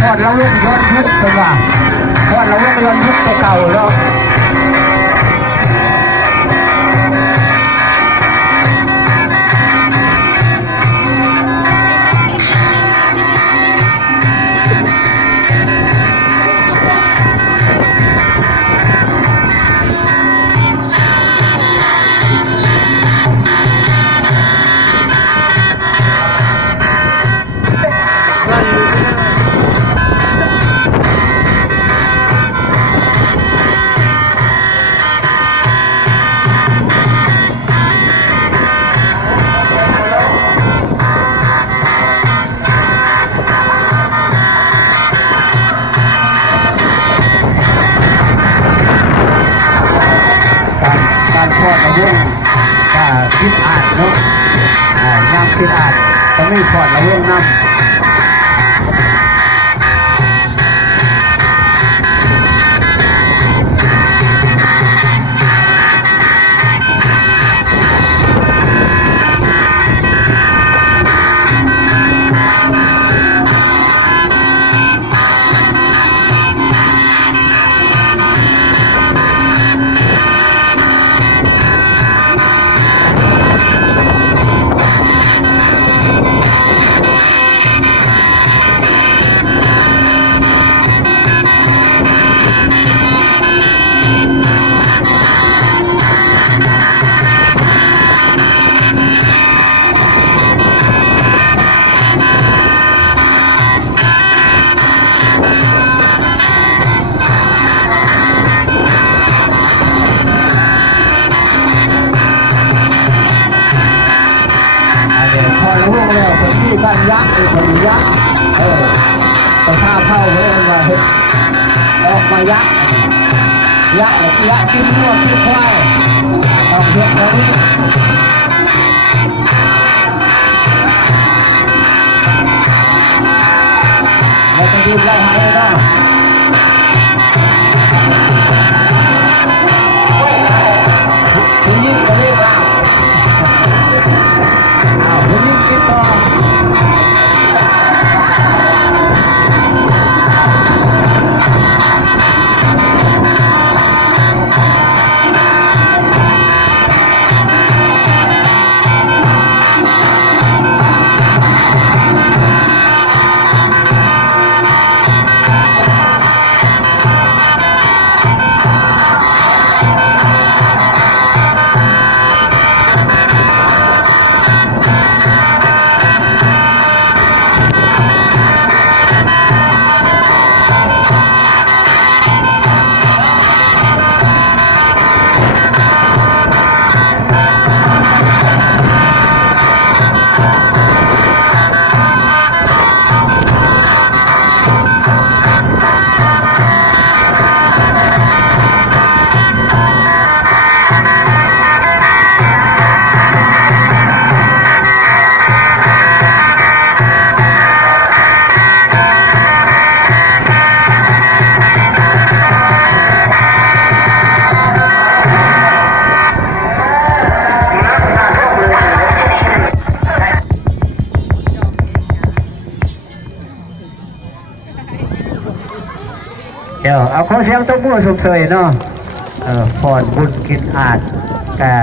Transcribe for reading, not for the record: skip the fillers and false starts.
พอดเราเล่นย้อนยุคเป็นว่าพอดเราเล่นย้อนยุคแต่เก่าแล้วคิดอ่านเนาะยามคิดอ่านต้องไม่พอดละเรื่องน้ำลูกแล้วคนที่บ้านยักษ์คนยักษ์แต่ถ้าเข้าเพื่อนมาออกมายักษ์ยักษ์ยักษ์ที่มั่วที่ควายต้องเยอะเลยเราจะยืนได้ไหมเนาะคุณยิ่งจะเรียกเราคุณยิ่งคิดต่อเดี๋ยวเอาข้อเสียงต้องมั่วสุขเสยเนาะพรบุญกินอาจแก่